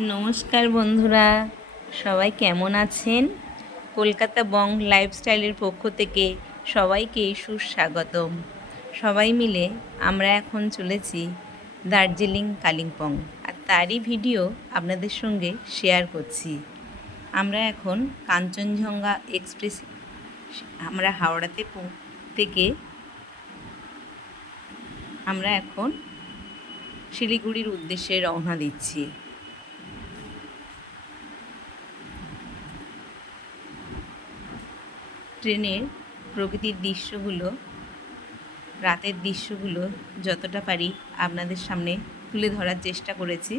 নমস্কার বন্ধুরা, সবাই কেমন আছেন? কলকাতা বং লাইফস্টাইলের পক্ষ থেকে সবাইকে সুস্বাগতম। সবাই মিলে আমরা এখন চলেছি দার্জিলিং কালিম্পং, আর তারই ভিডিও আপনাদের সঙ্গে শেয়ার করছি। আমরা এখন কাঞ্চনজঙ্ঘা এক্সপ্রেস, আমরা হাওড়াতে থেকে আমরা এখন শিলিগুড়ির উদ্দেশ্যে রওনা দিচ্ছি। ট্রেনের প্রকৃতির দৃশ্যগুলো, রাতের দৃশ্যগুলো যতটা পারি আপনাদের সামনে তুলে ধরার চেষ্টা করেছি।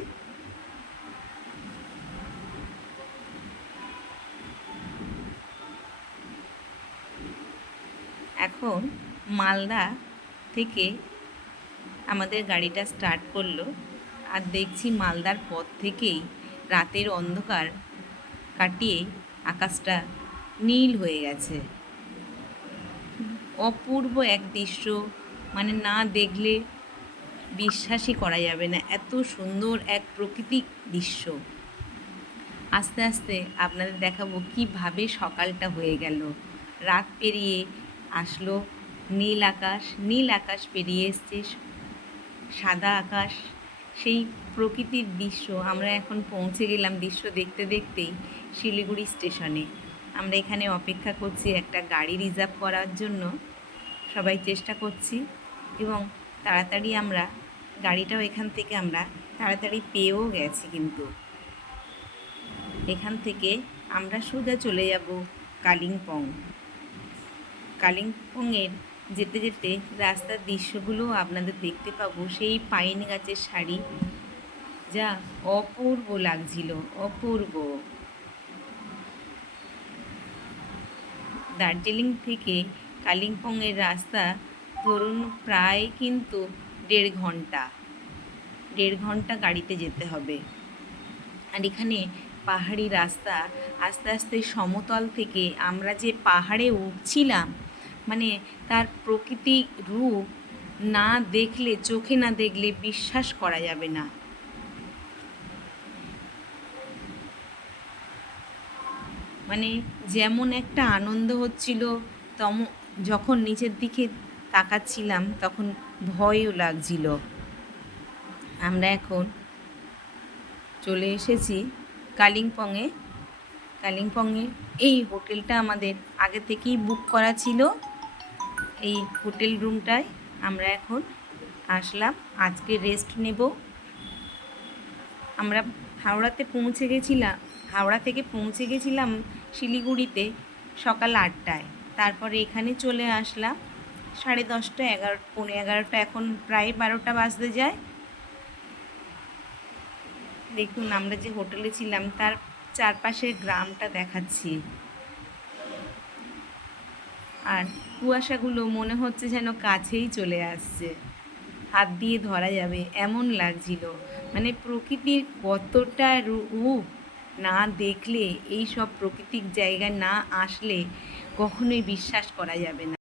এখন মালদা থেকে আমাদের গাড়িটা স্টার্ট করলো, আর দেখছি মালদার পথ থেকেই রাতের অন্ধকার কাটিয়ে আকাশটা নীল হয়ে গেছে। অপূর্ব এক দৃশ্য, মানে না দেখলে বিশ্বাসই করা যাবে না, এত সুন্দর এক প্রাকৃতিক দৃশ্য। আস্তে আস্তে আপনাদের দেখাবো কিভাবে সকালটা হয়ে গেল, রাত পেরিয়ে আসলো নীল আকাশ পেরিয়ে এসছে সাদা আকাশ। সেই প্রকৃতির দৃশ্য আমরা এখন পৌঁছে গেলাম দৃশ্য দেখতে দেখতেই শিলিগুড়ি স্টেশনে। আমরা এখানে অপেক্ষা করছি একটা গাড়ি রিজার্ভ করার জন্য, সবাই চেষ্টা করছি এবং তাড়াতাড়ি আমরা গাড়িটাও এখান থেকে আমরা তাড়াতাড়ি পেয়েও গেছি। কিন্তু এখান থেকে আমরা সোজা চলে যাব কালিম্পংয়ের যেতে যেতে রাস্তার দৃশ্যগুলো আপনাদের দেখতে পাবো। সেই পাইন গাছের শাড়ি যা অপূর্ব লাগছিল, অপূর্ব। দার্জিলিং থেকে কালিম্পংয়ের রাস্তা ধরুন প্রায় কিন্তু 1.5 ঘন্টা গাড়িতে যেতে হবে। আর এখানে পাহাড়ি রাস্তা, আস্তে আস্তে সমতল থেকে আমরা যে পাহাড়ে উঠছিলাম, মানে তার প্রকৃতিক রূপ না দেখলে, চোখে না দেখলে বিশ্বাস করা যাবে না। মানে যেমন একটা আনন্দ হচ্ছিল, যখন নিচের দিকে তাকাচ্ছিলাম তখন ভয়ও লাগছিল। আমরা এখন চলে এসেছি কালিম্পংয়ে। এই হোটেলটা আমাদের আগে থেকেই বুক করা ছিল। এই হোটেল রুমটায় আমরা এখন আসলাম, আজকে রেস্ট নেব। আমরা হাওড়া থেকে পৌঁছে গেছিলাম শিলিগুড়িতে সকাল 8টায়। তারপরে এখানে চলে আসলাম 10:30, পৌনে 11টা, এখন প্রায় 12টা বাজতে যায়। দেখুন আমরা যে হোটেলে ছিলাম তার চারপাশের গ্রামটা দেখাচ্ছি, আর কুয়াশাগুলো মনে হচ্ছে যেন কাছেই চলে আসছে, হাত দিয়ে ধরা যাবে এমন লাগছিল। মানে প্রকৃতির কতটা রূপ না দেখলে, এই সব প্রাকৃতিক জায়গায় না আসলে কখনোই বিশ্বাস করা যাবে না।